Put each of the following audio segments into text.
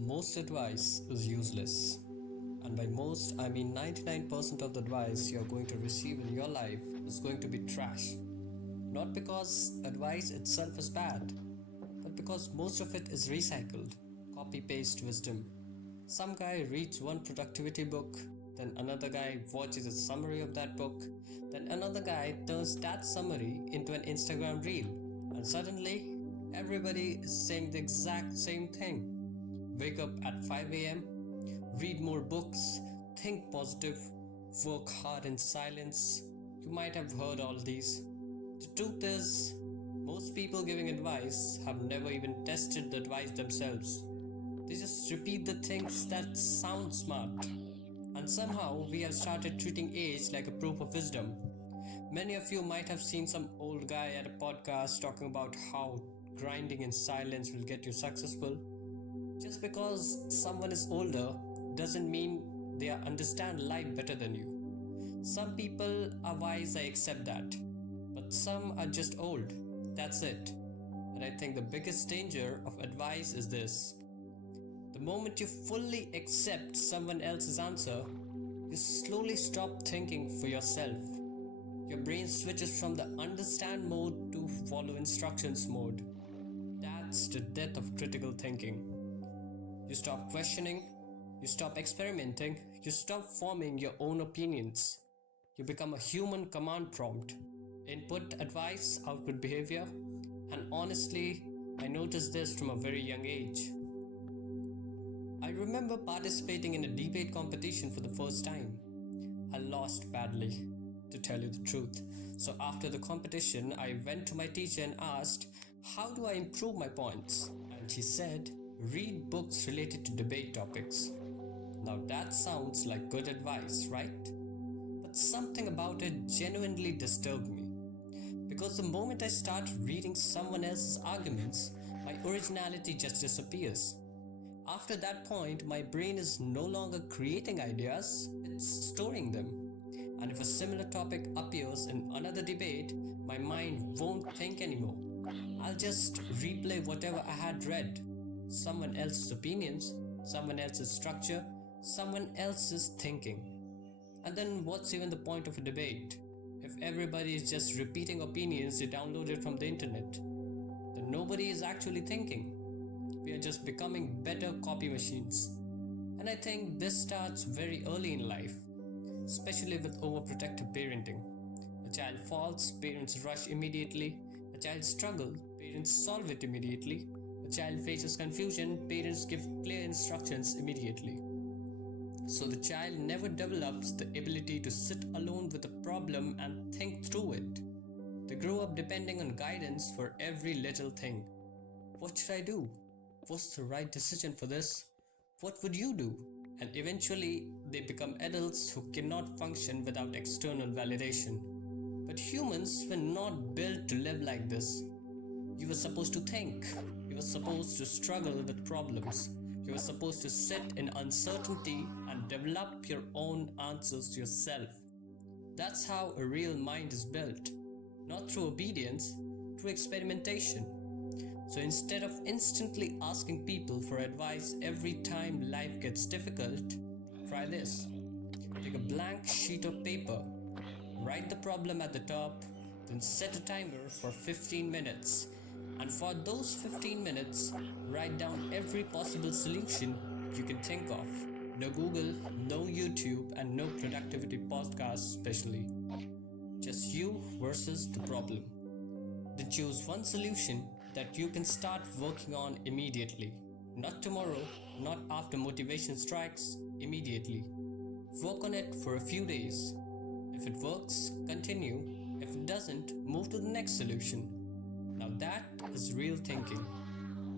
Most advice is useless. And by most, I mean 99% of the advice you're going to receive in your life is going to be trash. Not because advice itself is bad, but because most of it is recycled, copy paste wisdom. Some guy reads one productivity book, then another guy watches a summary of that book, then another guy turns that summary into an Instagram reel, and suddenly everybody is saying the exact same thing. Wake up at 5 a.m., read more books, think positive, work hard in silence. You might have heard all these. The truth is, most people giving advice have never even tested the advice themselves. They just repeat the things that sound smart. And somehow we have started treating age like a proof of wisdom. Many of you might have seen some old guy at a podcast talking about how grinding in silence will get you successful. Just because someone is older doesn't mean they understand life better than you. Some people are wise, I accept that. But some are just old. That's it. And I think the biggest danger of advice is this. The moment you fully accept someone else's answer, you slowly stop thinking for yourself. Your brain switches from the understand mode to follow instructions mode. That's the death of critical thinking. You stop questioning, you stop experimenting, you stop forming your own opinions. You become a human command prompt. Input, advice, output behavior. And honestly, I noticed this from a very young age. I remember participating in a debate competition for the first time. I lost badly, to tell you the truth. So after the competition, I went to my teacher and asked, how do I improve my points? And she said, read books related to debate topics. Now that sounds like good advice, right? But something about it genuinely disturbed me. Because the moment I start reading someone else's arguments, my originality just disappears. After that point, my brain is no longer creating ideas, it's storing them. And if a similar topic appears in another debate, my mind won't think anymore. I'll just replay whatever I had read. Someone else's opinions, someone else's structure, someone else's thinking. And then what's even the point of a debate? If everybody is just repeating opinions they downloaded from the internet, then nobody is actually thinking. We are just becoming better copy machines. And I think this starts very early in life, especially with overprotective parenting. A child falls, parents rush immediately. A child struggles, parents solve it immediately. A child faces confusion, parents give clear instructions immediately. So the child never develops the ability to sit alone with a problem and think through it. They grow up depending on guidance for every little thing. What should I do? What's the right decision for this? What would you do? And eventually, they become adults who cannot function without external validation. But humans were not built to live like this. You were supposed to think. You were supposed to struggle with problems. You were supposed to sit in uncertainty and develop your own answers yourself. That's how a real mind is built. Not through obedience, through experimentation. So instead of instantly asking people for advice every time life gets difficult, try this. Take a blank sheet of paper, write the problem at the top, then set a timer for 15 minutes. And for those 15 minutes, write down every possible solution you can think of. No Google, no YouTube, and no productivity podcasts especially. Just you versus the problem. Then choose one solution that you can start working on immediately. Not tomorrow, not after motivation strikes, immediately. Work on it for a few days. If it works, continue. If it doesn't, move to the next solution. Now that is real thinking.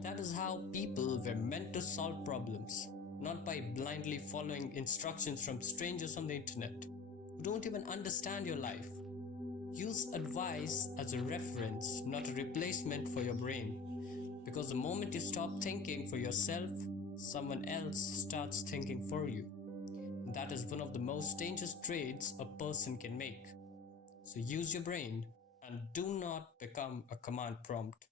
That is how people were meant to solve problems, not by blindly following instructions from strangers on the internet who don't even understand your life. Use advice as a reference, not a replacement for your brain. Because the moment you stop thinking for yourself, someone else starts thinking for you. That is one of the most dangerous trades a person can make. So use your brain and do not become a command prompt.